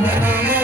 Yeah.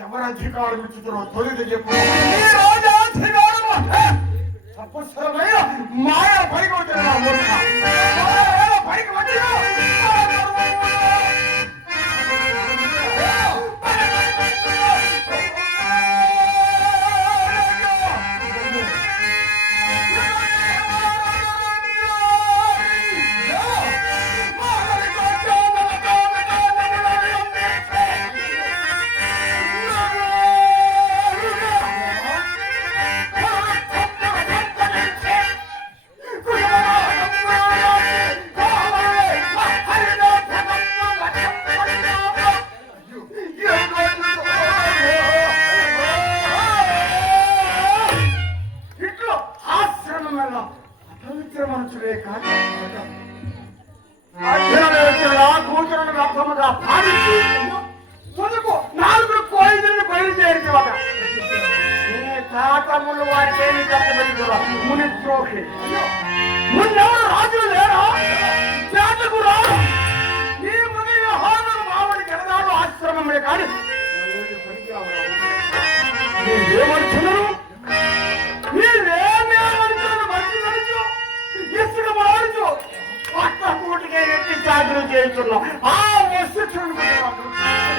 ఎవరు అధికారం ఇచ్చుతారో తొలిది చెప్పు. ఈ రోజు అధికారం తపస్సులమైన మాయ పరిగొట్టిన అని ఏమనుచున్నాను మీరేమే అనుకున్నాను మంచి నడుచు ఇసుక మారుచు. పక్క కూటికే చేస్తున్నాం ఆ వస్తు చూడుకుంటున్నాం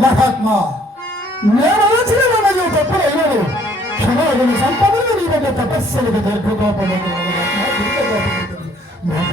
మహాత్మా నేను వచ్చిన నన్ను తప్పులైనను క్షమాగుని సంపదను నీ వద్ద తపస్సులకు దీర్ఘకోపడను నన్ను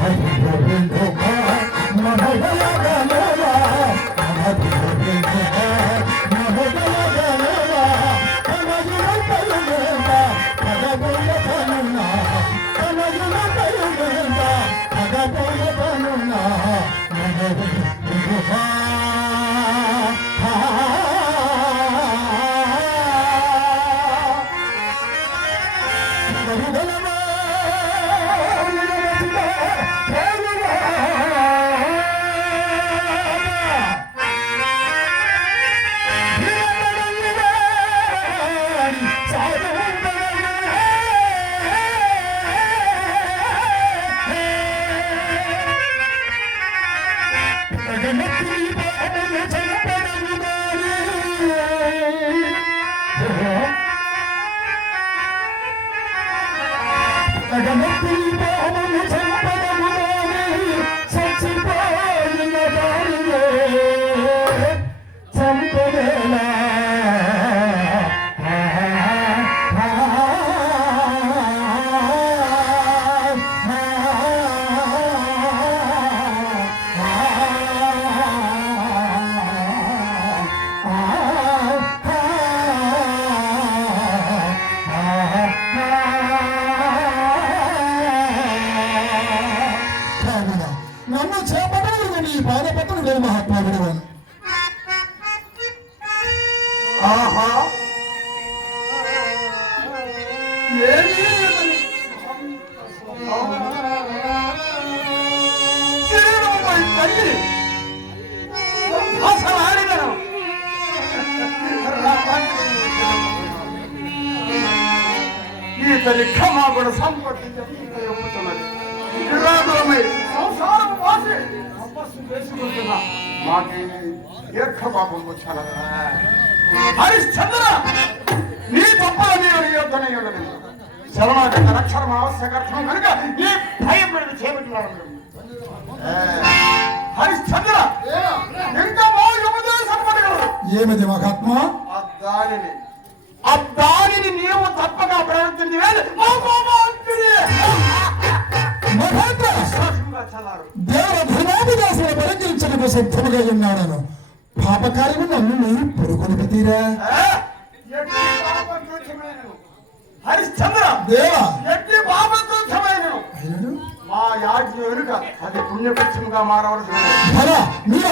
ఇతని కిరీటముపై తల్లి అసలాడిదను సంపత్తి చెప్పుతున్నది విరాగులమై సంసారం వాసి తపస్సు చేసుకుంటున్నా మాకేమి దీర్ఘపాపం వచ్చాను హరిశ్చంద్ర! నీ తప్పల నేను యుద్ధనే శరణాగత రక్షణ ఆవశ్యకర్థం కనుక నీ భయం మీద చేపట్టినాడు హరిశ్చంద్ర ఇంకా ఏమిది మహాత్మా? దానిని ఆ దానిని నీవు ధర్మాభిదాసుల పరిచరించడానికి సిద్ధముగా ఉన్నాడను. పాపకార్యము నన్ను మీరు పొరుగునికి హరిశ్చంద్ర దేవా ఎట్టి. అయినను మా యాజ్ఞ వెనుక అది పుణ్యపక్షముగా మారవలసి ఉన్నది. భల మీరు